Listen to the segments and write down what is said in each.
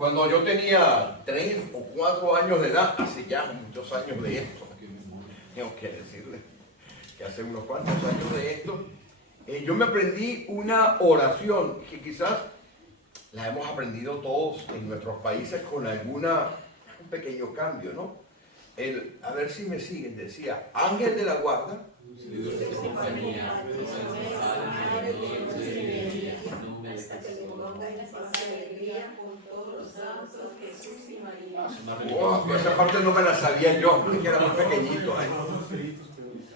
Cuando yo tenía 3 o 4 años de edad, hace ya muchos años de esto, tengo que decirle que hace unos cuantos años de esto, yo me aprendí una oración que quizás la hemos aprendido todos en nuestros países con un pequeño cambio, ¿no? A ver si me siguen, decía, ángel de la guarda. Wow, esa parte no me la sabía yo, porque era muy pequeñito.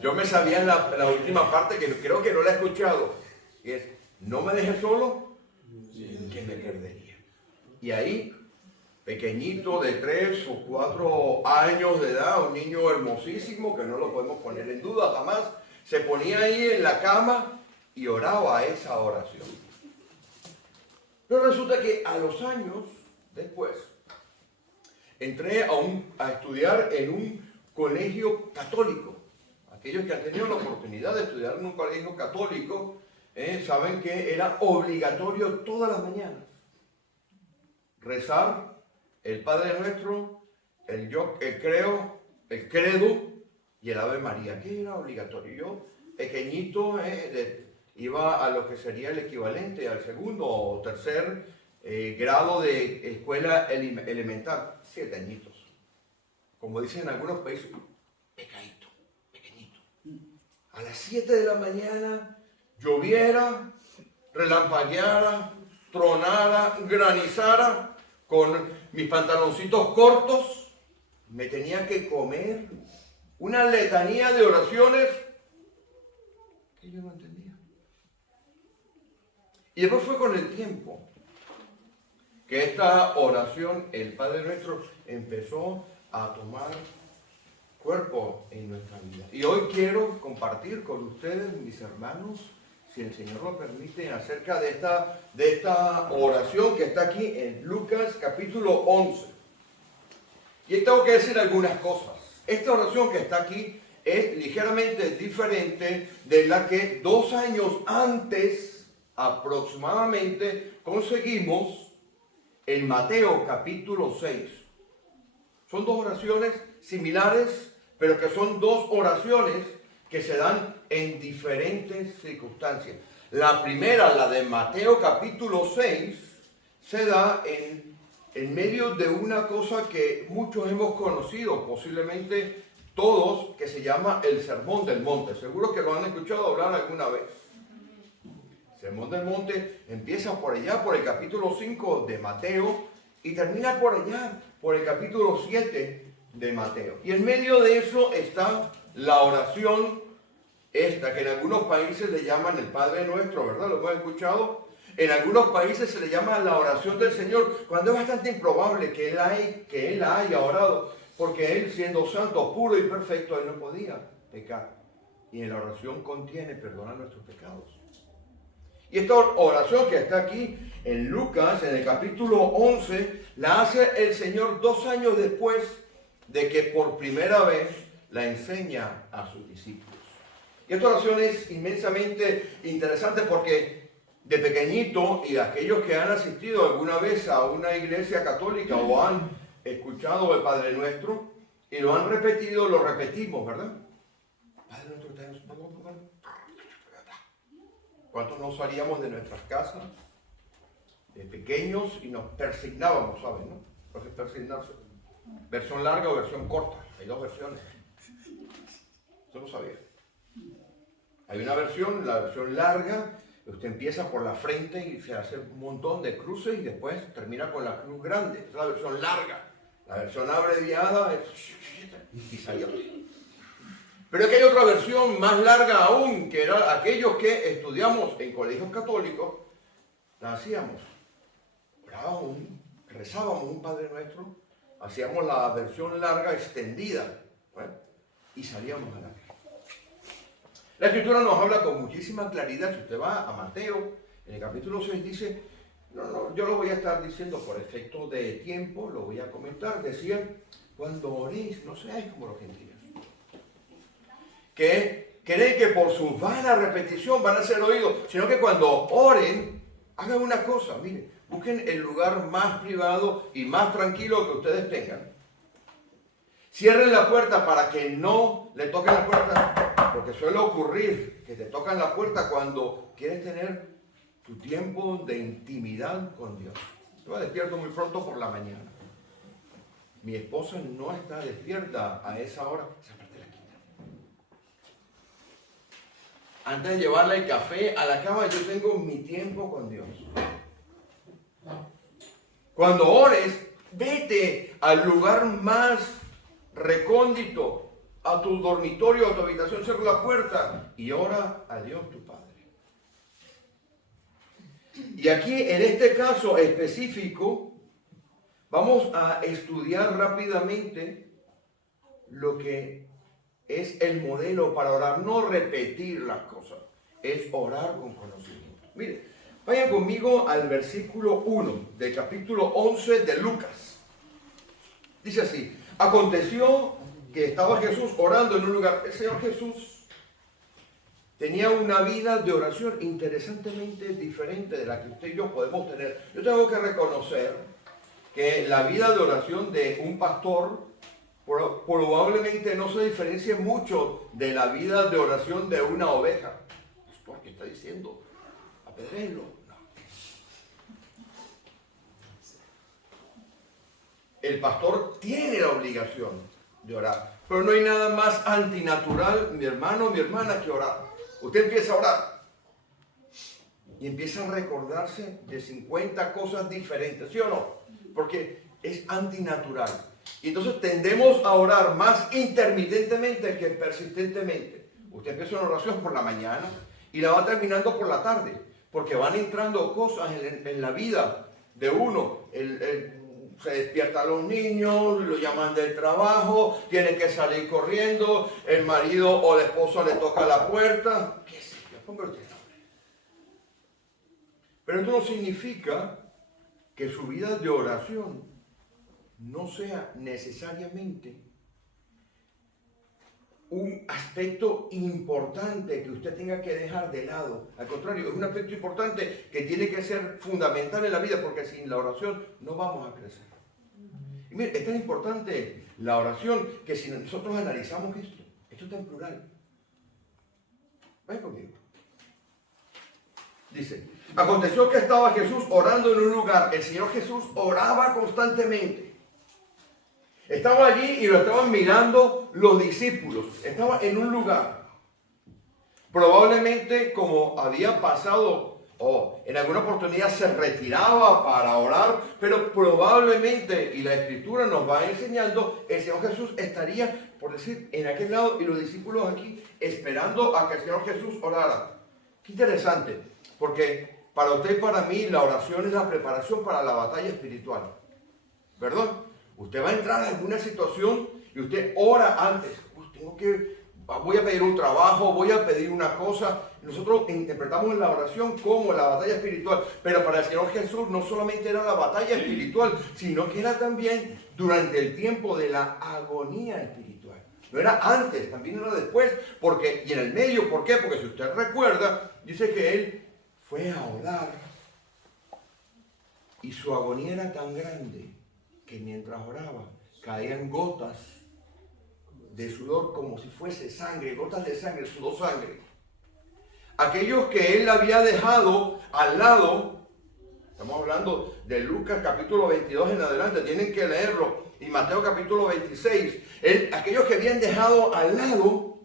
Yo me sabía la última parte que creo que no la he escuchado. Y es, no me dejes solo, que me perdería. Y ahí, pequeñito de 3 o 4 años de edad, un niño hermosísimo, que no lo podemos poner en duda jamás, se ponía ahí en la cama y oraba esa oración. Pero resulta que a los años después, entré a estudiar en un colegio católico. Aquellos que han tenido la oportunidad de estudiar en un colegio católico, saben que era obligatorio todas las mañanas rezar el Padre Nuestro, el credo y el Ave María, que era obligatorio. Yo, pequeñito, iba a lo que sería el equivalente al segundo o tercer grado de escuela elemental, 7 añitos. Como dicen en algunos países, pequeñito. A las 7 de la mañana, lloviera, relampagueara, tronara, granizara, con mis pantaloncitos cortos, me tenía que comer una letanía de oraciones que yo no entendía. Y después fue con el tiempo que esta oración, el Padre Nuestro, empezó a tomar cuerpo en nuestra vida. Y hoy quiero compartir con ustedes, mis hermanos, si el Señor lo permite, acerca de esta oración que está aquí en Lucas capítulo 11. Y tengo que decir algunas cosas. Esta oración que está aquí es ligeramente diferente de la que 2 años antes aproximadamente conseguimos en Mateo capítulo 6. Son 2 oraciones similares, pero que son 2 oraciones que se dan en diferentes circunstancias. La primera, la de Mateo capítulo 6, se da en medio de una cosa que muchos hemos conocido, posiblemente todos, que se llama el Sermón del Monte. Seguro que lo han escuchado hablar alguna vez. El Sermón del Monte empieza por allá, por el capítulo 5 de Mateo, y termina por allá, por el capítulo 7 de Mateo. Y en medio de eso está la oración esta, que en algunos países le llaman el Padre Nuestro, ¿verdad? ¿Lo hemos escuchado? En algunos países se le llama la oración del Señor, cuando es bastante improbable que Él la haya orado, porque Él, siendo santo, puro y perfecto, Él no podía pecar. Y en la oración contiene perdonar nuestros pecados. Y esta oración que está aquí en Lucas, en el capítulo 11, la hace el Señor 2 años después de que por primera vez la enseña a sus discípulos. Y esta oración es inmensamente interesante porque de pequeñito, y aquellos que han asistido alguna vez a una iglesia católica o han escuchado el Padre Nuestro y lo han repetido, lo repetimos, ¿verdad? Padre Nuestro, ¿cuántos nos salíamos de nuestras casas de pequeños y nos persignábamos, ¿saben? ¿No? Porque persignarse. Versión larga o versión corta. Hay 2 versiones. Usted lo sabía. Hay una versión, la versión larga, usted empieza por la frente y se hace un montón de cruces y después termina con la cruz grande. Es la versión larga. La versión abreviada es y salió. Pero aquí hay otra versión más larga aún, que era aquellos que estudiamos en colegios católicos, la hacíamos. Orábamos, rezábamos un Padre Nuestro, hacíamos la versión larga extendida, ¿eh? Y salíamos a la calle. La Escritura nos habla con muchísima claridad. Si usted va a Mateo, en el capítulo 6 dice, yo lo voy a estar diciendo por efecto de tiempo, lo voy a comentar. Decía, cuando oréis, no seáis como los gentiles, que creen que por su vana repetición van a ser oídos, sino que cuando oren, hagan una cosa, miren, Busquen el lugar más privado y más tranquilo que ustedes tengan. Cierren la puerta para que no le toquen la puerta, porque suele ocurrir que te tocan la puerta cuando quieres tener tu tiempo de intimidad con Dios. Yo me despierto muy pronto por la mañana. Mi esposa no está despierta a esa hora. Esa parte la quita. Antes de llevarle el café a la cama, yo tengo mi tiempo con Dios. Cuando ores, vete al lugar más recóndito, a tu dormitorio, a tu habitación, cierra la puerta y ora a Dios tu Padre. Y aquí, en este caso específico, vamos a estudiar rápidamente lo que es el modelo para orar, no repetir las cosas, es orar con conocimiento. Mire, vayan conmigo al versículo 1 del capítulo 11 de Lucas. Dice así: aconteció que estaba Jesús orando en un lugar. El Señor Jesús tenía una vida de oración interesantemente diferente de la que usted y yo podemos tener. Yo tengo que reconocer que la vida de oración de un pastor probablemente no se diferencie mucho de la vida de oración de una oveja. ¿Pastor, qué está diciendo? Apedréelo. No. El pastor tiene la obligación de orar, pero no hay nada más antinatural, mi hermano, mi hermana, que orar. Usted empieza a orar y empieza a recordarse de 50 cosas diferentes, ¿sí o no? Porque es antinatural. Y entonces tendemos a orar más intermitentemente que persistentemente. Usted empieza una oración por la mañana y la va terminando por la tarde, porque van entrando cosas en la vida de uno. Se despiertan los niños, lo llaman del trabajo, tiene que salir corriendo, el marido o la esposa le toca la puerta. ¿Qué sé yo? Póngale usted nombre. Pero esto no significa que su vida de oración no sea necesariamente un aspecto importante que usted tenga que dejar de lado. Al contrario, es un aspecto importante que tiene que ser fundamental en la vida, porque sin la oración no vamos a crecer. Y mire, es tan importante la oración que si nosotros analizamos esto está en plural. Vaya conmigo. Dice: aconteció que estaba Jesús orando en un lugar. El Señor Jesús oraba constantemente. Estaba allí y lo estaban mirando los discípulos. Estaba en un lugar. Probablemente, como había pasado, en alguna oportunidad se retiraba para orar, pero probablemente, y la Escritura nos va enseñando, el Señor Jesús estaría, por decir, en aquel lado y los discípulos aquí, esperando a que el Señor Jesús orara. Qué interesante, porque para usted y para mí la oración es la preparación para la batalla espiritual, ¿verdad? Usted va a entrar en alguna situación y usted ora antes. Voy a pedir un trabajo, voy a pedir una cosa. Nosotros interpretamos la oración como la batalla espiritual, pero para el Señor Jesús no solamente era la batalla espiritual, sino que era también durante el tiempo de la agonía espiritual. No era antes, también era después, y en el medio. ¿Por qué? Porque si usted recuerda, dice que él fue a orar y su agonía era tan grande que mientras oraba caían gotas de sudor como si fuese sangre, gotas de sangre, sudó sangre. Aquellos que él había dejado al lado, estamos hablando de Lucas capítulo 22 en adelante, tienen que leerlo, y Mateo capítulo 26, aquellos que habían dejado al lado,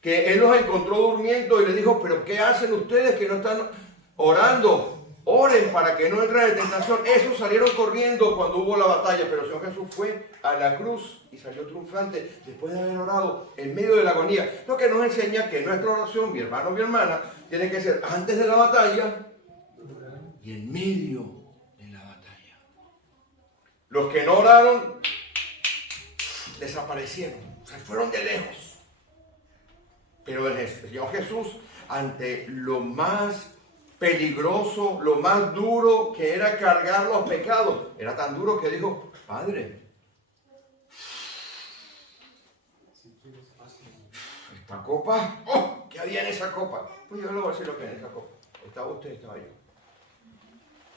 que él los encontró durmiendo y les dijo: pero ¿qué hacen ustedes que no están orando? Oren para que no entren en tentación. Esos salieron corriendo cuando hubo la batalla, pero el Señor Jesús fue a la cruz y salió triunfante después de haber orado en medio de la agonía. Lo que nos enseña que nuestra oración, mi hermano, mi hermana, tiene que ser antes de la batalla y en medio de la batalla. Los que no oraron desaparecieron, se fueron de lejos. Pero el Señor Jesús, ante lo más peligroso, lo más duro que era cargar los pecados, era tan duro que dijo: Padre, esta copa, ¿qué había en esa copa? Pues yo le voy a decir lo que hay en esa copa. Estaba usted, estaba yo.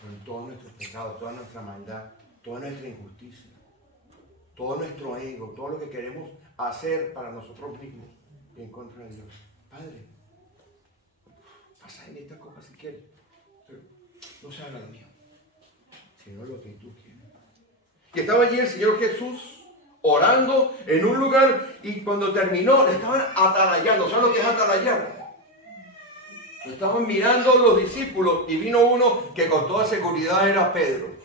con todos nuestros pecados, toda nuestra maldad, toda nuestra injusticia, todo nuestro ego, todo lo que queremos hacer para nosotros mismos y en contra de Dios. Padre, pasa en esta copa si quieres, pero no se haga lo mío, sino lo que tú quieres. Y estaba allí el Señor Jesús orando en un lugar y cuando terminó le estaban atalayando. ¿Saben lo que es atalayar? Estaban mirando los discípulos y vino uno que con toda seguridad era Pedro.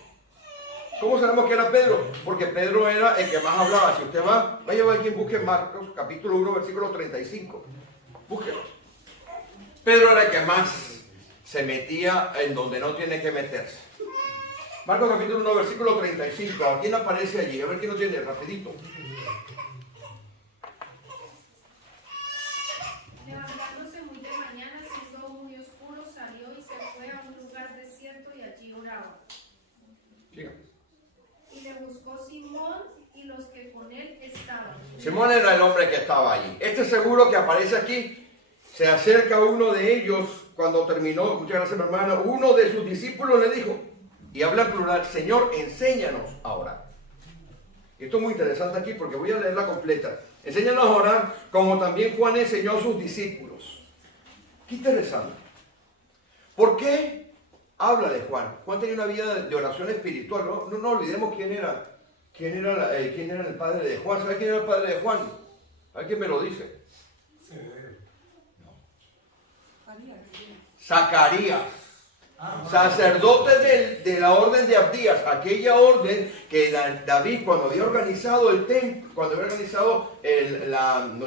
¿Cómo sabemos que era Pedro? Porque Pedro era el que más hablaba. Si usted vaya a alguien, busque Marcos, capítulo 1, versículo 35. Búsquelo. Pedro era el que más se metía en donde no tiene que meterse. Marcos capítulo 1, versículo 35. ¿A quién aparece allí? A ver quién lo tiene, rapidito. Levantándose muy de mañana, siendo muy oscuro, salió y se fue a un lugar desierto y allí oraba. Siga. Y le buscó Simón y los que con él estaban. Simón era el hombre que estaba allí. Este seguro que aparece aquí, se acerca a uno de ellos cuando terminó, muchas gracias mi hermana, uno de sus discípulos le dijo, y habla en plural, Señor, enséñanos a orar. Esto es muy interesante aquí porque voy a leerla completa. Enséñanos a orar como también Juan enseñó a sus discípulos. Qué interesante. ¿Por qué habla de Juan? Juan tenía una vida de oración espiritual. No olvidemos quién era el padre de Juan. ¿Sabe quién era el padre de Juan? ¿Alguien me lo dice? No. Zacarías. Sacerdote de la orden de Abdías, aquella orden que David, cuando había organizado el templo, cuando había organizado el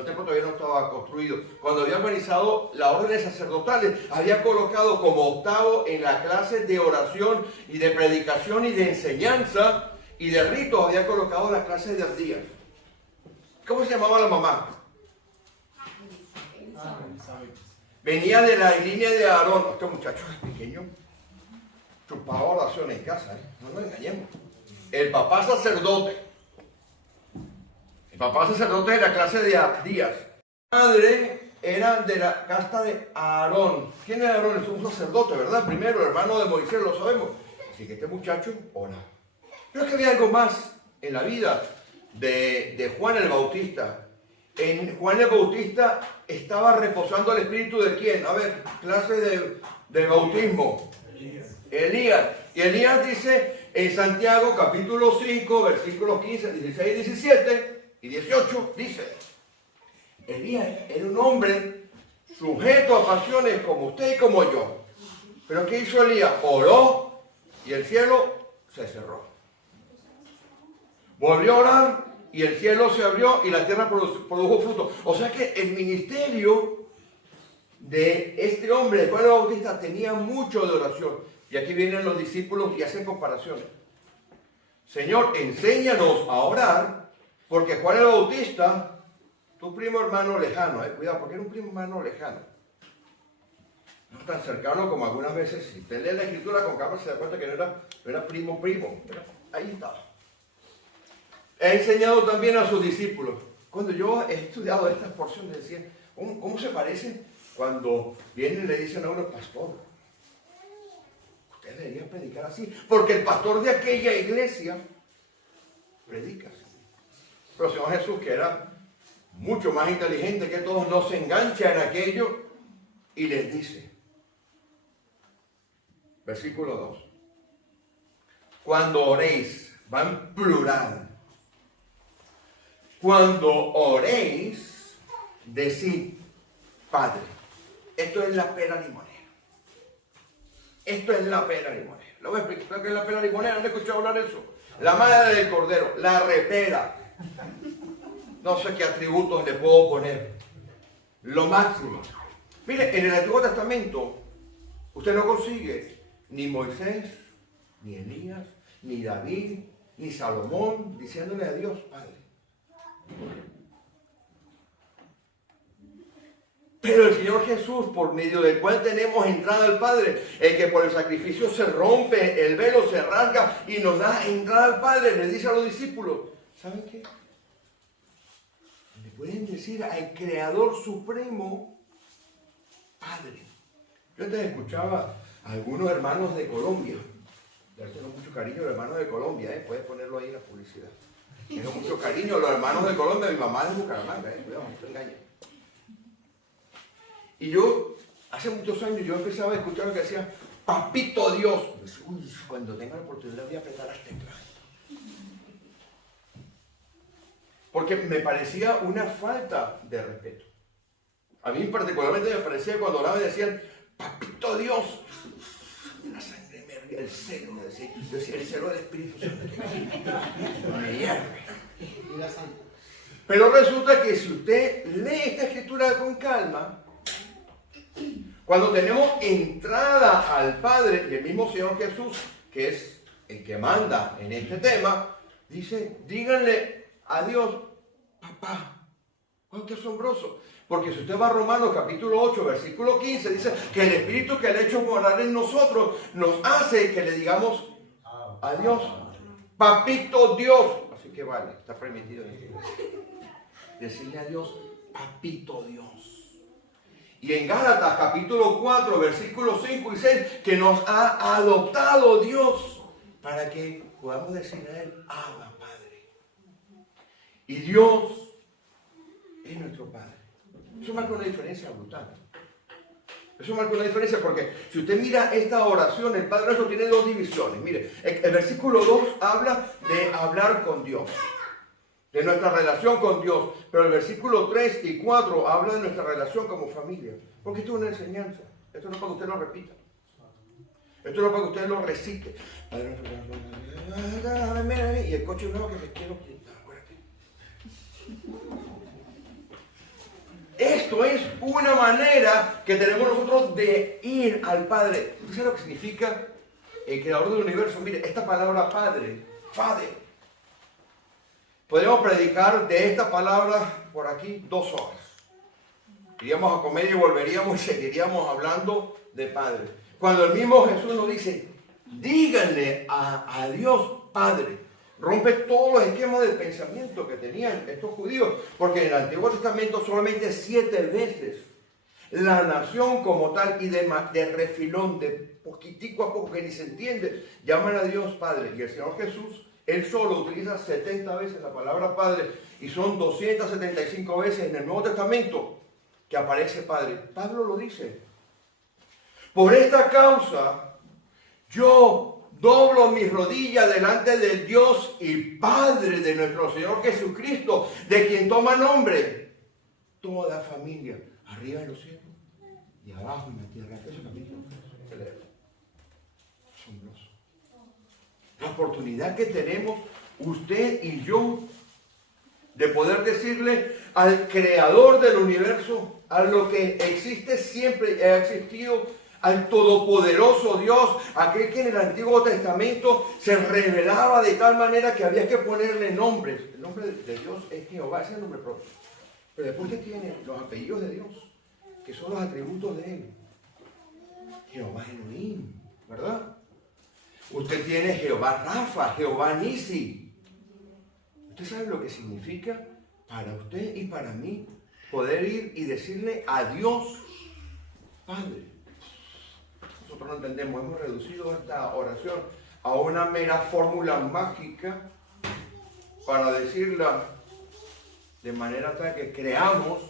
templo todavía no estaba construido, cuando había organizado la orden de sacerdotales, había colocado como octavo en la clase de oración y de predicación y de enseñanza y de ritos, había colocado la clase de Abdías. ¿Cómo se llamaba la mamá? Venía de la línea de Aarón. Este muchacho es pequeño. Chupaba oración en casa, no nos engañemos. El papá sacerdote. El papá sacerdote de la clase de Abdías. La madre era de la casta de Aarón. ¿Quién era Aarón? Es un sacerdote, ¿verdad? Primero, hermano de Moisés, lo sabemos. Así que este muchacho ora. Pero es que había algo más en la vida de Juan el Bautista. En Juan el Bautista estaba reposando el espíritu de ¿quién? A ver, clase de bautismo. Elías. Y Elías dice en Santiago capítulo 5, versículos 15, 16, 17 y 18, dice, Elías era un hombre sujeto a pasiones como usted y como yo. Pero ¿qué hizo Elías? Oró y el cielo se cerró. Volvió a orar y el cielo se abrió y la tierra produjo fruto. O sea que el ministerio de este hombre, de Juan el Bautista, tenía mucho de oración. Y aquí vienen los discípulos y hacen comparaciones. Señor, enséñanos a orar, porque Juan el Bautista, tu primo hermano lejano, cuidado, porque era un primo hermano lejano. No tan cercano como algunas veces, si usted lee la escritura con calma se da cuenta que no era primo, ahí estaba. He enseñado también a sus discípulos. Cuando yo he estudiado estas porciones, decía, ¿cómo se parece cuando vienen y le dicen a uno, pastor, usted debería predicar así? Porque el pastor de aquella iglesia predica así. Pero el Señor Jesús, que era mucho más inteligente que todos, no se engancha en aquello y les dice, versículo 2, cuando oréis, va en plural, cuando oréis, decid, Padre. Esto es la pera limonera. Esto es la pera limonera. Lo voy a explicar qué es la pera limonera. ¿No he escuchado hablar de eso? La madre del cordero, la repera. No sé qué atributos le puedo poner. Lo máximo. Mire, en el Antiguo Testamento, usted no consigue ni Moisés, ni Elías, ni David, ni Salomón diciéndole a Dios, Padre. Pero el Señor Jesús, por medio del cual tenemos entrada al Padre, el que por el sacrificio se rompe, el velo se rasga y nos da entrada al Padre, le dice a los discípulos, ¿saben qué? Le pueden decir al Creador Supremo, Padre. Yo antes escuchaba a algunos hermanos de Colombia Yo tengo mucho cariño a los hermanos de Colombia, puedes ponerlo ahí en la publicidad. Tengo mucho cariño a los hermanos de Colombia, mi mamá es de Bucaramanga, cuidado, no te engañes. Y yo, hace muchos años, yo empezaba a escuchar lo que decía, papito Dios. Uy, cuando tenga la oportunidad voy a apretar las teclas. Porque me parecía una falta de respeto. A mí particularmente me parecía cuando oraban y decían, papito Dios. La sangre me hervía, el celo, decía el celo del Espíritu Santo. Me hierve. Pero resulta que si usted lee esta escritura con calma, cuando tenemos entrada al Padre, y el mismo Señor Jesús, que es el que manda en este tema, dice, díganle a Dios, papá. ¡Oh, qué asombroso! Porque si usted va a Romanos capítulo 8, versículo 15, dice que el Espíritu que le ha hecho morar en nosotros nos hace que le digamos a Dios, papito Dios. Así que vale, está permitido decirle a Dios, papito Dios. Y en Gálatas capítulo 4, versículos 5 y 6, que nos ha adoptado Dios para que podamos decir a Él, Abba, Padre. Y Dios es nuestro Padre. Eso marca una diferencia brutal. Eso marca una diferencia porque si usted mira esta oración, el Padre Nuestro tiene dos divisiones. Mire, el versículo 2 habla de hablar con Dios, de nuestra relación con Dios. Pero el versículo 3 y 4 habla de nuestra relación como familia. Porque esto es una enseñanza. Esto no es para que usted lo repita. Esto no es para que usted lo recite. Y el coche nuevo que me quiero quitar. Esto es una manera que tenemos nosotros de ir al Padre. ¿Usted sabe lo que significa el creador del universo? Mire, esta palabra Padre, Father. Podemos predicar de esta palabra por aquí 2 horas. Iríamos a comer y volveríamos y seguiríamos hablando de Padre. Cuando el mismo Jesús nos dice, díganle a Dios Padre. Rompe todos los esquemas de pensamiento que tenían estos judíos, porque en el Antiguo Testamento solamente 7 veces la nación como tal y de refilón, de poquitico a poco que ni se entiende, llaman a Dios Padre. Y el Señor Jesús, Él solo utiliza 70 veces la palabra Padre y son 275 veces en el Nuevo Testamento que aparece Padre. Pablo lo dice. Por esta causa, yo doblo mis rodillas delante del Dios y Padre de nuestro Señor Jesucristo, de quien toma nombre toda familia, arriba en los cielos y abajo en la tierra. Eso también es asombroso. La oportunidad que tenemos usted y yo de poder decirle al Creador del universo, a lo que existe siempre, ha existido, al todopoderoso Dios, aquel que en el Antiguo Testamento se revelaba de tal manera que había que ponerle nombres. El nombre de Dios es Jehová, ese es el nombre propio. Pero después usted tiene los apellidos de Dios, que son los atributos de Él. Jehová Elohim, ¿verdad? Usted tiene Jehová Rafa, Jehová Nisi. ¿Usted sabe lo que significa para usted y para mí poder ir y decirle a Dios Padre? Nosotros no entendemos, hemos reducido esta oración a una mera fórmula mágica para decirla de manera tal que creamos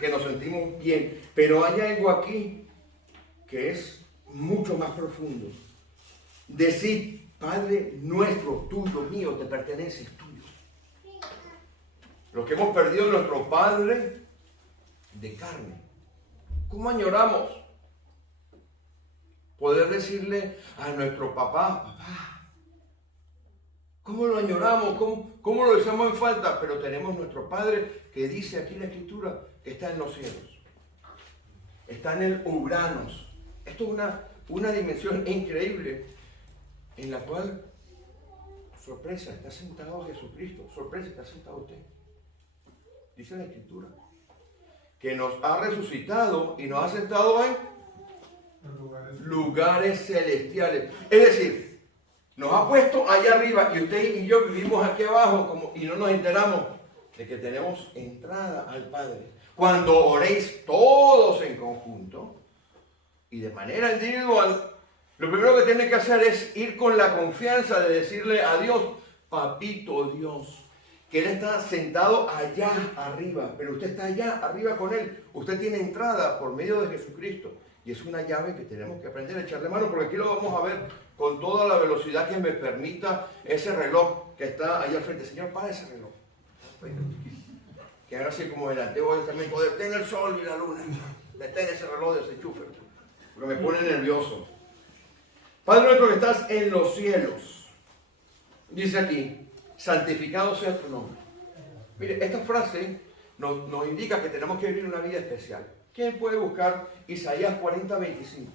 que nos sentimos bien. Pero hay algo aquí que es mucho más profundo. Decir, Padre nuestro, tuyo, mío, te pertenece, es tuyo. Los que hemos perdido nuestro Padre de carne. ¿Cómo añoramos poder decirle a nuestro papá, papá? ¿Cómo lo añoramos? ¿Cómo lo echamos en falta? Pero tenemos nuestro Padre que dice aquí en la Escritura que está en los cielos. Está en el Uranos. Esto es una dimensión increíble en la cual, sorpresa, está sentado Jesucristo. Sorpresa, está sentado usted. Dice la Escritura que nos ha resucitado y nos ha sentado en lugares celestiales. Es decir, nos ha puesto allá arriba y usted y yo vivimos aquí abajo y no nos enteramos de que tenemos entrada al Padre. Cuando oréis todos en conjunto y de manera individual, Lo primero que tiene que hacer es ir con la confianza de decirle a Dios, papito Dios, que Él está sentado allá arriba, pero usted está allá arriba con Él. Usted tiene entrada por medio de Jesucristo. Y es una llave que tenemos que aprender a echarle mano, porque aquí lo vamos a ver con toda la velocidad que me permita ese reloj que está allá al frente. Señor, para ese reloj. Que haga así como el Antiguo Testamento, detén el sol y la luna. Detén ese reloj de ese enchufe, porque me pone nervioso. Padre nuestro que estás en los cielos, dice aquí, santificado sea tu nombre. Mire, esta frase nos indica que tenemos que vivir una vida especial. ¿Quién puede buscar Isaías 40:25?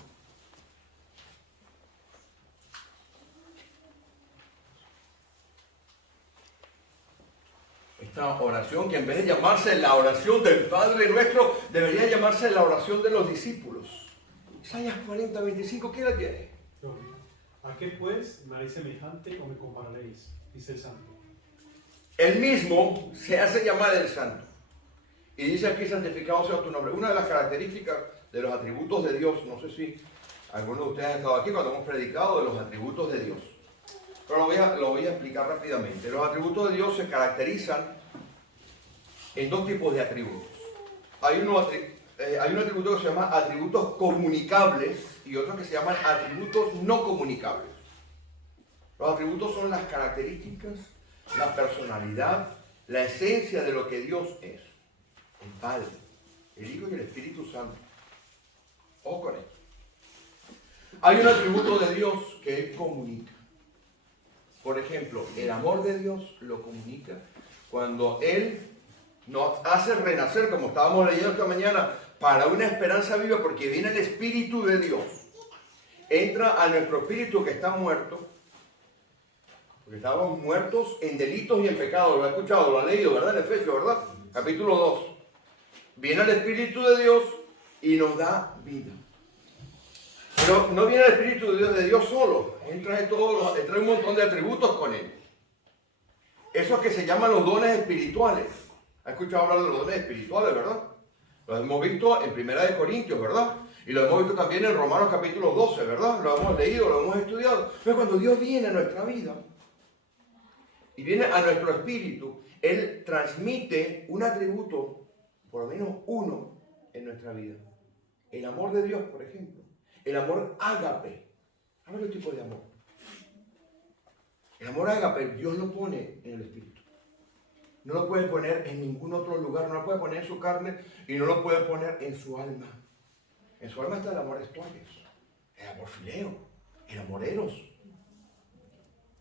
Esta oración que en vez de llamarse la oración del Padre Nuestro, debería llamarse la oración de los discípulos. Isaías 40:25, ¿quién la tiene? ¿A qué pues me haréis semejante o me compararéis? Dice el Santo. Él mismo se hace llamar el Santo. Y dice aquí, santificado sea tu nombre. Una de las características de los atributos de Dios, no sé si algunos de ustedes han estado aquí cuando hemos predicado de los atributos de Dios. Pero lo voy a explicar rápidamente. Los atributos de Dios se caracterizan en dos tipos de atributos. Hay un atributo que se llama atributos comunicables y otro que se llaman atributos no comunicables. Los atributos son las características, la personalidad, la esencia de lo que Dios es. El Padre, el Hijo y el Espíritu Santo. Ojo con esto. Hay un atributo de Dios que Él comunica. Por ejemplo, el amor de Dios lo comunica cuando Él nos hace renacer, como estábamos leyendo esta mañana, para una esperanza viva, porque viene el Espíritu de Dios. Entra a nuestro espíritu que está muerto, porque estábamos muertos en delitos y en pecados. Lo ha escuchado, lo ha leído, ¿verdad? En Efesios, ¿verdad? Capítulo 2. Viene el Espíritu de Dios y nos da vida. Pero no viene el Espíritu de Dios solo. Trae un montón de atributos con Él. Esos que se llaman los dones espirituales. ¿Ha escuchado hablar de los dones espirituales, verdad? Lo hemos visto en 1 Corintios, ¿verdad? Y lo hemos visto también en Romanos capítulo 12, ¿verdad? Lo hemos leído, lo hemos estudiado. Pero cuando Dios viene a nuestra vida y viene a nuestro espíritu, Él transmite un atributo, por lo menos uno, en nuestra vida. El amor de Dios, por ejemplo. El amor ágape. ¿Sabes qué tipo de amor? El amor ágape, Dios lo pone en el espíritu. No lo puede poner en ningún otro lugar. No lo puede poner en su carne y no lo puede poner en su alma. En su alma está el amor estoides, el amor fileo, el amor eros.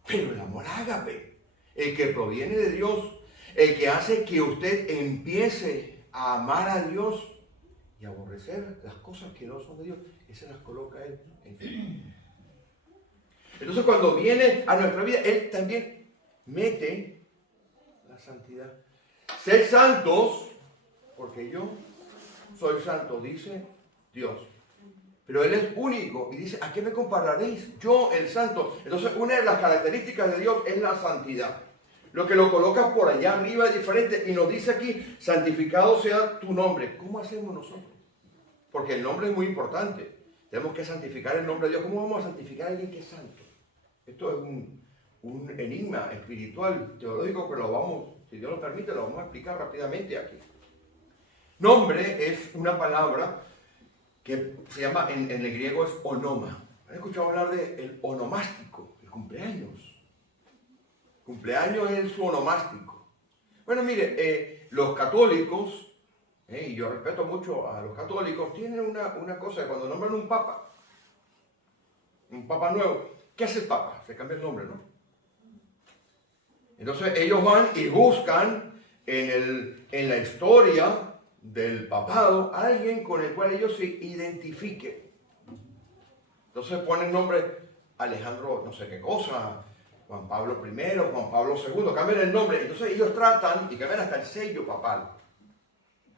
Pero el amor ágape, el que proviene de Dios, el que hace que usted empiece a amar a Dios y aborrecer las cosas que no son de Dios, ese las coloca Él en su vida. Entonces cuando viene a nuestra vida, Él también mete la santidad. Ser santos, porque yo soy santo, dice Dios. Pero Él es único y dice, ¿a qué me compararéis? Yo, el santo. Entonces una de las características de Dios es la santidad. Lo que lo coloca por allá arriba es diferente. Y nos dice aquí, santificado sea tu nombre. ¿Cómo hacemos nosotros? Porque el nombre es muy importante. Tenemos que santificar el nombre de Dios. ¿Cómo vamos a santificar a alguien que es santo? Esto es un enigma espiritual, teológico, que lo vamos, si Dios lo permite, lo vamos a explicar rápidamente aquí. Nombre es una palabra que se llama, en el griego es onoma. ¿Han escuchado hablar del onomástico? El cumpleaños. Cumpleaños es su onomástico. Bueno, mire, los católicos, y yo respeto mucho a los católicos, tienen una cosa, cuando nombran un papa nuevo, ¿qué hace el papa? Se cambia el nombre, ¿no? Entonces ellos van y buscan en la historia del papado a alguien con el cual ellos se identifiquen. Entonces ponen nombre Alejandro no sé qué cosa, Juan Pablo I, Juan Pablo II, cambian el nombre. Entonces ellos tratan y cambian hasta el sello papal.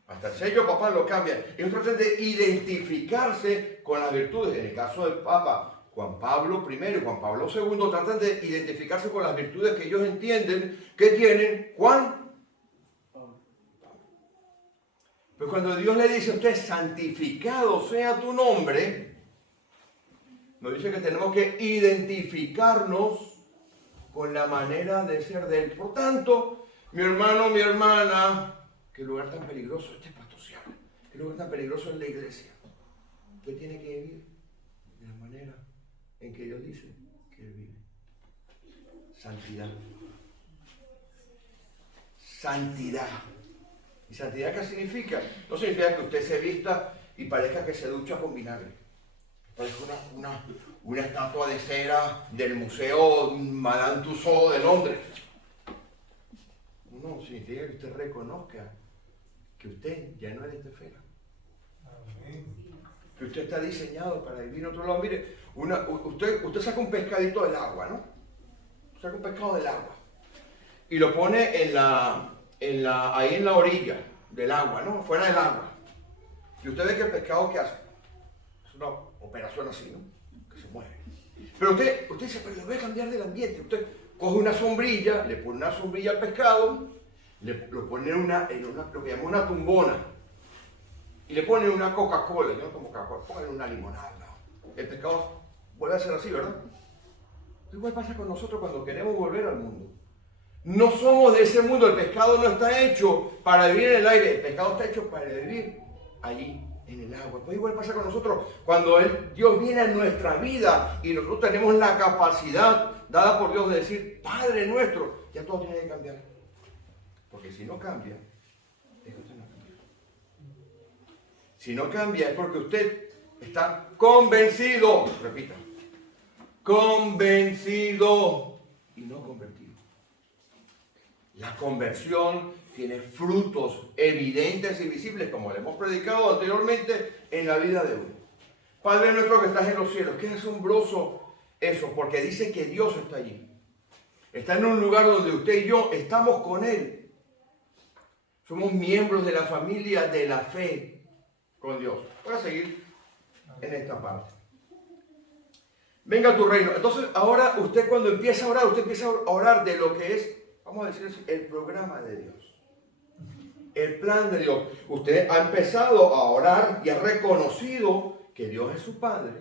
Hasta el sello papal lo cambian. Ellos tratan de identificarse con las virtudes. En el caso del Papa Juan Pablo I y Juan Pablo II tratan de identificarse con las virtudes que ellos entienden que tienen Juan. Pero cuando Dios le dice a usted, santificado sea tu nombre, Nos dice que tenemos que identificarnos con la manera de ser de Él. Por tanto, mi hermano, mi hermana, qué lugar tan peligroso este pastorear, qué lugar tan peligroso es la iglesia. Usted tiene que vivir de la manera en que Dios dice que Él vive. Santidad. Santidad. ¿Y santidad qué significa? No significa que usted se vista y parezca que se ducha con vinagre. Parece una estatua de cera del Museo Madame Tussauds de Londres. No, significa que usted reconozca que usted ya no es de esta esfera. Que usted está diseñado para vivir en otro lado. Mire, usted saca un pescadito del agua, ¿no? Saca un pescado del agua y lo pone ahí en la orilla del agua, ¿no? Fuera del agua. Y usted ve que el pescado, ¿qué hace? Es una operación así, ¿no? Que se mueve. Pero usted dice, pero yo voy a cambiar del ambiente. Usted coge una sombrilla, le pone una sombrilla al pescado, lo pone en lo que llama una tumbona, y le pone una Coca-Cola, no como Coca-Cola, póngale una limonada, ¿no? El pescado vuelve a ser así, ¿verdad? Igual pasa con nosotros cuando queremos volver al mundo. No somos de ese mundo, el pescado no está hecho para vivir en el aire, el pescado está hecho para vivir allí en el agua. Pues igual pasa con nosotros cuando Dios viene a nuestra vida y nosotros tenemos la capacidad dada por Dios de decir, Padre nuestro, ya todo tiene que cambiar. Porque si no cambia, es que usted no cambia. Si no cambia es porque usted está convencido, repita, convencido y no convertido. La conversión tiene frutos evidentes y visibles, como le hemos predicado anteriormente, en la vida de uno. Padre nuestro que estás en los cielos, qué asombroso eso, porque dice que Dios está allí. Está en un lugar donde usted y yo estamos con Él. Somos miembros de la familia de la fe con Dios. Voy a seguir en esta parte. Venga a tu reino. Entonces, ahora usted cuando empieza a orar, usted empieza a orar de lo que es, vamos a decir, el programa de Dios. El plan de Dios. Usted ha empezado a orar y ha reconocido que Dios es su Padre.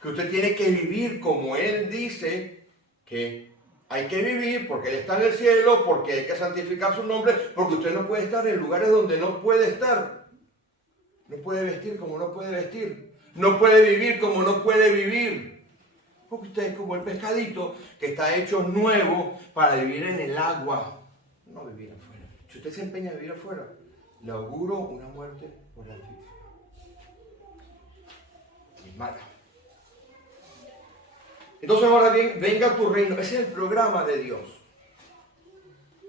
Que usted tiene que vivir como Él dice que hay que vivir, porque Él está en el cielo, porque hay que santificar su nombre, porque usted no puede estar en lugares donde no puede estar. No puede vestir como no puede vestir. No puede vivir como no puede vivir. Porque usted es como el pescadito que está hecho nuevo para vivir en el agua, no vivir afuera. Si usted se empeña a vivir afuera, le auguro una muerte por la asfixia. Y mata. Entonces ahora bien, venga a tu reino. Ese es el programa de Dios.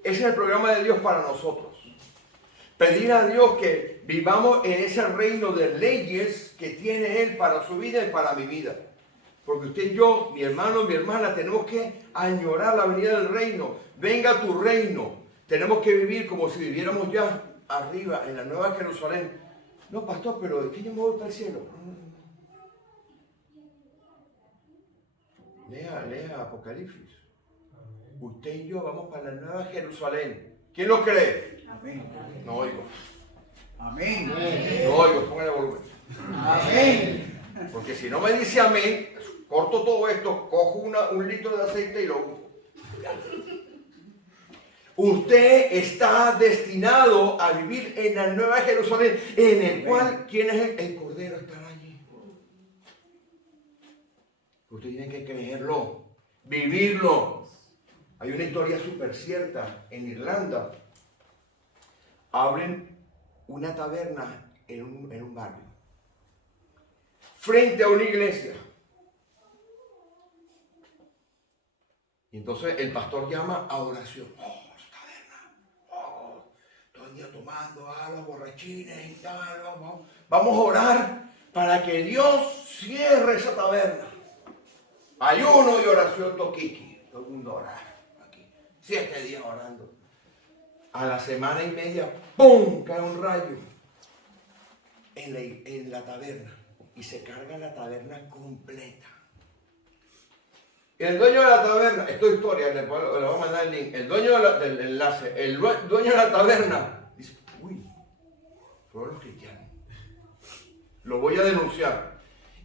Ese es el programa de Dios para nosotros. Pedir a Dios que vivamos en ese reino de leyes que tiene Él para su vida y para mi vida. Porque usted y yo, mi hermano, mi hermana, tenemos que añorar la venida del reino. Venga a tu reino. Tenemos que vivir como si viviéramos ya arriba, en la Nueva Jerusalén. No, pastor, pero ¿de qué yo me voy para el cielo? Lea Apocalipsis. Usted y yo vamos para la Nueva Jerusalén. ¿Quién lo cree? Amén. No oigo. Amén. No oigo, póngale volumen. Amén. Porque si no me dice amén, corto todo esto, cojo un litro de aceite y lo unto. Usted está destinado a vivir en la Nueva Jerusalén, en el cual, ¿quién es el Cordero? Estará allí. Usted tiene que creerlo, vivirlo. Hay una historia súper cierta en Irlanda. Abren una taberna en un barrio, frente a una iglesia. Y entonces el pastor llama a oración. Todo el día tomando a los borrachines y tal. Vamos a orar para que Dios cierre esa taberna. Ayuno y oración toquiqui. Todo el mundo orar aquí. 7 días orando. A la semana y media, ¡pum!, cae un rayo en la taberna. Y se carga la taberna completa. Y el dueño de la taberna, esto es historia, le voy a mandar el link. El dueño del enlace, el dueño de la taberna, dice, uy, fueron los cristianos. Lo voy a denunciar.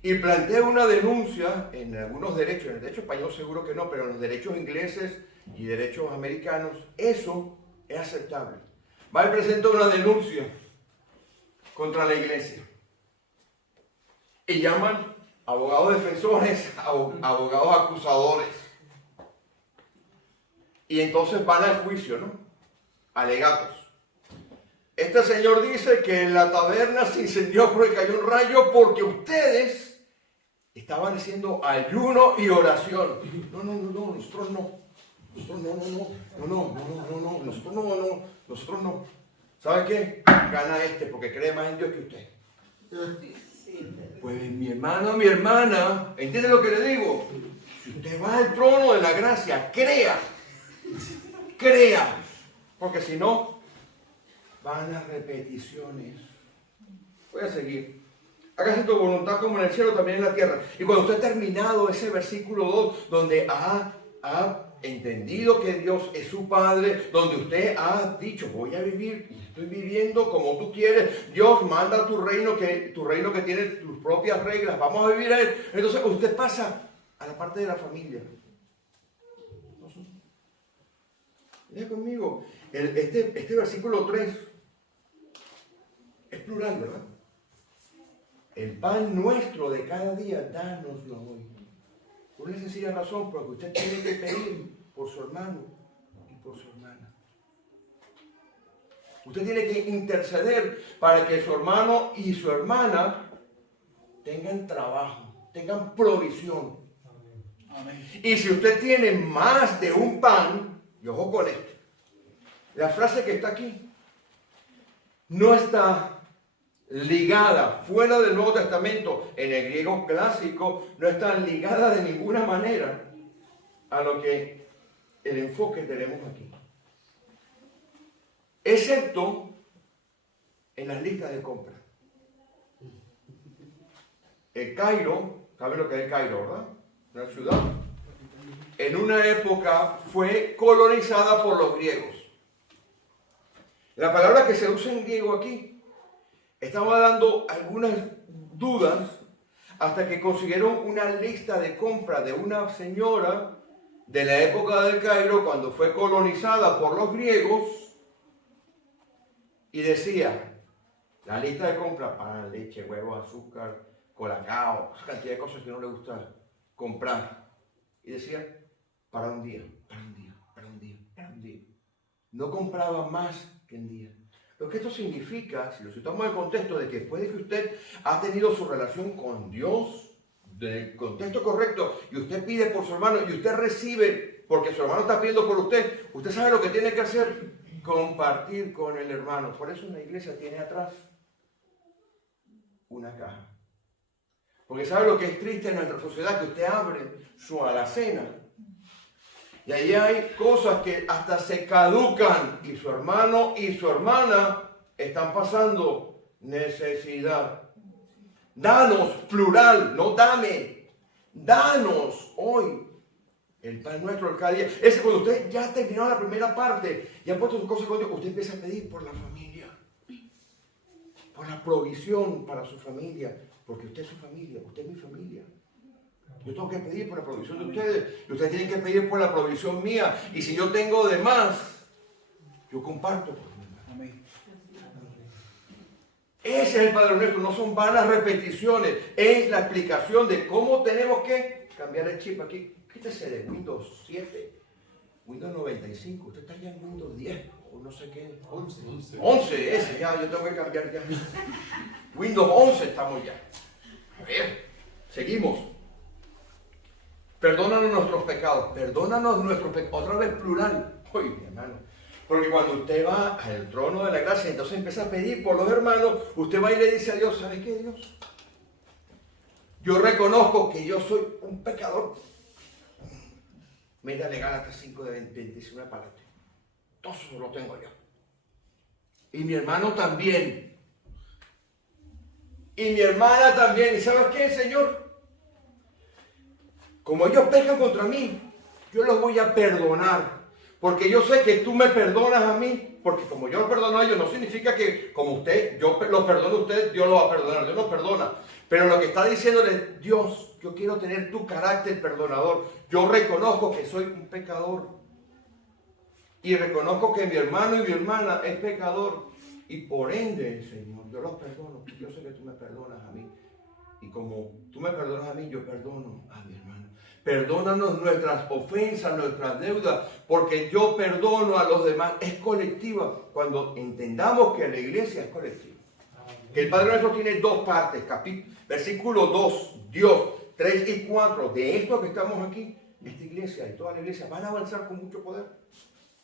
y plantea una denuncia en algunos derechos, en el derecho español seguro que no, pero en los derechos ingleses y derechos americanos, eso es aceptable. Va y presenta una denuncia contra la iglesia. Y llaman abogados defensores, abogados acusadores. Y entonces van al juicio, ¿no? Alegatos. Este señor dice que en la taberna se incendió porque cayó un rayo porque ustedes estaban haciendo ayuno y oración. No, nosotros no. Nosotros no. ¿Sabe qué? Gana este porque cree más en Dios que usted. Pues mi hermano, mi hermana, ¿entiende lo que le digo? Si usted va al trono de la gracia, crea. Porque si no, van a repeticiones. Voy a seguir. Hágase tu voluntad como en el cielo, también en la tierra. Y cuando usted ha terminado ese versículo 2, donde ha entendido que Dios es su Padre, donde usted ha dicho, voy a vivir y estoy viviendo como tú quieres, Dios manda tu reino que tiene tus propias reglas, vamos a vivir a Él. Entonces usted pasa a la parte de la familia. Mira conmigo, este versículo 3 es plural, ¿verdad? El pan nuestro de cada día, dánoslo hoy. Por una sencilla razón, porque usted tiene que pedir por su hermano y por su hermana. Usted tiene que interceder para que su hermano y su hermana tengan trabajo, tengan provisión. Amén. Y si usted tiene más de un pan, y ojo con esto, la frase que está aquí no está ligada, fuera del Nuevo Testamento, en el griego clásico, no está ligada de ninguna manera a lo que el enfoque tenemos aquí. Excepto en las listas de compra. El Cairo, ¿saben lo que es el Cairo, verdad? Una ciudad. En una época fue colonizada por los griegos. La palabra que se usa en griego aquí estaba dando algunas dudas hasta que consiguieron una lista de compra de una señora de la época del Cairo cuando fue colonizada por los griegos y decía, la lista de compra, pan, leche, huevo, azúcar, colacao, esa cantidad de cosas que no le gusta comprar. Y decía, para un día. No compraba más que un día. Lo que esto significa, si lo citamos en el contexto de que después de que usted ha tenido su relación con Dios, del contexto correcto, y usted pide por su hermano, y usted recibe, porque su hermano está pidiendo por usted, usted sabe lo que tiene que hacer, compartir con el hermano. Por eso una iglesia tiene atrás una caja. Porque sabe lo que es triste en nuestra sociedad, que usted abre su alacena, y ahí hay cosas que hasta se caducan y su hermano y su hermana están pasando necesidad. Danos, plural, no dame. Danos hoy el pan nuestro de cada día. Es cuando usted ya terminó la primera parte y ha puesto sus cosas con Dios, usted empieza a pedir por la familia. Por la provisión para su familia. Porque usted es su familia, usted es mi familia. Yo tengo que pedir por la provisión de ustedes. Y ustedes tienen que pedir por la provisión mía. Y si yo tengo de más, yo comparto. Amén. Ese es el Padre Nuestro. No son vanas repeticiones. Es la explicación de cómo tenemos que cambiar el chip aquí. Quítese de Windows 7, Windows 95. Usted está ya en Windows 10 o no sé qué. 11, ese ya. Yo tengo que cambiar ya. Windows 11 estamos ya. A ver, seguimos. Perdónanos nuestros pecados. Perdónanos nuestros pecados. Otra vez plural. Oye, mi hermano. Porque cuando usted va al trono de la gracia, entonces empieza a pedir por los hermanos, usted va y le dice a Dios, ¿sabe qué, Dios? Yo reconozco que yo soy un pecador. Mira, legal hasta 5 de 21 para ti. Todo eso lo tengo yo. Y mi hermano también. Y mi hermana también. ¿Y sabes qué, Señor? Como ellos pecan contra mí, yo los voy a perdonar. Porque yo sé que tú me perdonas a mí, porque como yo los perdono a ellos, no significa que como yo los perdono a usted, Dios los va a perdonar, Dios los perdona. Pero lo que está diciéndole, Dios, yo quiero tener tu carácter perdonador. Yo reconozco que soy un pecador. Y reconozco que mi hermano y mi hermana es pecador. Y por ende, Señor, yo los perdono. Yo sé que tú me perdonas a mí. Y como tú me perdonas a mí, yo perdono a mi hermano. Perdónanos nuestras ofensas, nuestras deudas, porque yo perdono a los demás. Es colectiva. Cuando entendamos que la iglesia es colectiva. Que el Padre Nuestro tiene dos partes. Versículo 2, Dios. 3 y 4. De esto que estamos aquí, esta iglesia y toda la iglesia van a avanzar con mucho poder.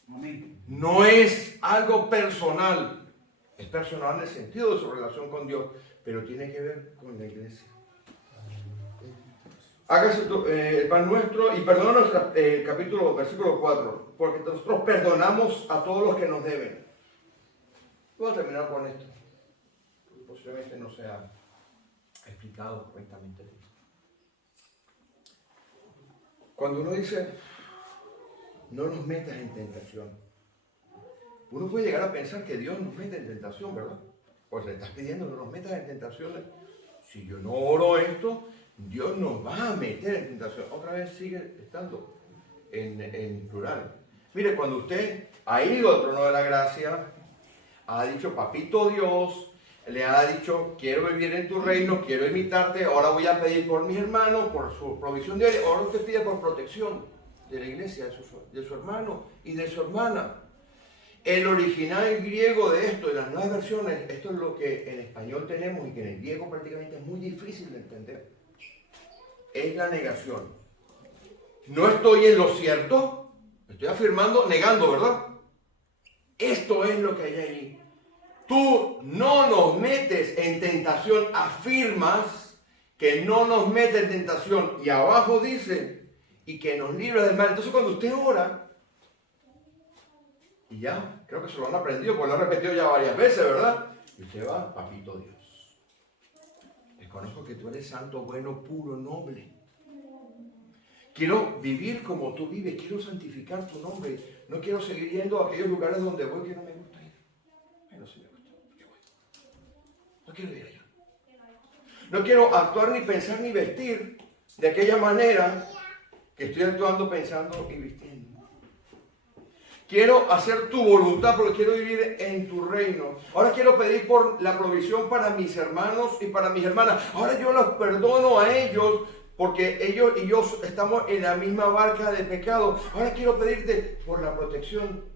Amén. No es algo personal. Es personal en el sentido de su relación con Dios, pero tiene que ver con la iglesia. Hágase el pan nuestro y perdónanos, versículo 4, porque nosotros perdonamos a todos los que nos deben. Voy a terminar con esto. Posiblemente no sea explicado correctamente. Cuando uno dice, no nos metas en tentación, uno puede llegar a pensar que Dios nos mete en tentación, ¿verdad? Pues le estás pidiendo no nos metas en tentaciones. Si yo no oro esto, Dios nos va a meter en tentación. Otra vez sigue estando en plural. Mire, cuando usted ha ido al trono de la gracia, ha dicho, papito Dios, le ha dicho, quiero vivir en tu reino, quiero imitarte, ahora voy a pedir por mis hermanos, por su provisión diaria, ahora usted pide por protección de la iglesia, de su hermano y de su hermana. El original griego de esto, en las nuevas versiones, esto es lo que en español tenemos y que en el griego prácticamente es muy difícil de entender. Es la negación. No estoy en lo cierto, estoy afirmando, negando, ¿verdad? Esto es lo que hay allí. Tú no nos metes en tentación, afirmas que no nos metes en tentación. Y abajo dice, y que nos libra del mal. Entonces cuando usted ora, y ya, creo que se lo han aprendido, porque lo han repetido ya varias veces, ¿verdad? Y usted va, papito Dios. Reconozco que tú eres santo, bueno, puro, noble. Quiero vivir como tú vives, quiero santificar tu nombre. No quiero seguir yendo a aquellos lugares donde voy que no me gusta ir. Pero sí me gusta, yo voy. No quiero ir allá. No quiero actuar, ni pensar, ni vestir de aquella manera que estoy actuando, pensando y vistiendo. Quiero hacer tu voluntad porque quiero vivir en tu reino. Ahora quiero pedir por la provisión para mis hermanos y para mis hermanas. Ahora yo los perdono a ellos porque ellos y yo estamos en la misma barca de pecado. Ahora quiero pedirte por la protección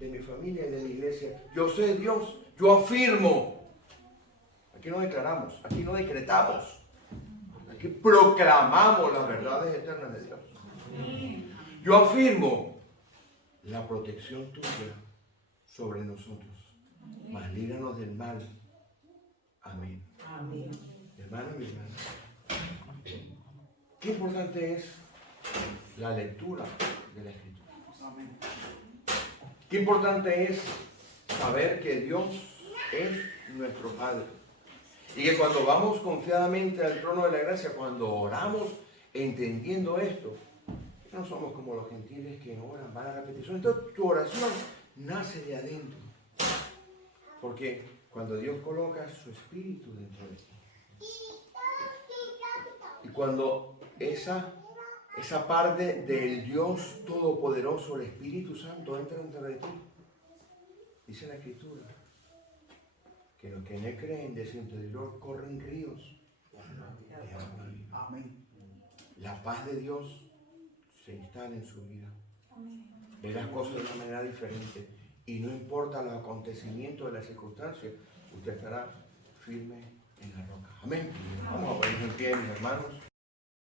de mi familia y de mi iglesia. Yo sé Dios, yo afirmo. Aquí no declaramos, aquí no decretamos. Aquí proclamamos las verdades eternas de Dios. Yo afirmo la protección tuya sobre nosotros. Mas líbranos del mal. Amén. Amén. Hermano y hermana, qué importante es la lectura de la Escritura. Amén. Qué importante es saber que Dios es nuestro Padre. Y que cuando vamos confiadamente al trono de la gracia, cuando oramos entendiendo esto, no somos como los gentiles que oran, van a repetición. Entonces tu oración nace de adentro. Porque cuando Dios coloca su espíritu dentro de ti. Y cuando esa parte del Dios Todopoderoso, el Espíritu Santo, entra dentro de ti, dice la Escritura, que los que en Él creen de su interior corren ríos de agua viva. Amén. La paz de Dios se instala en su vida. Ve las cosas de una manera diferente. Y no importa los acontecimientos de las circunstancias, usted estará firme en la roca. Amén. Vamos a ponernos en pie, mis hermanos.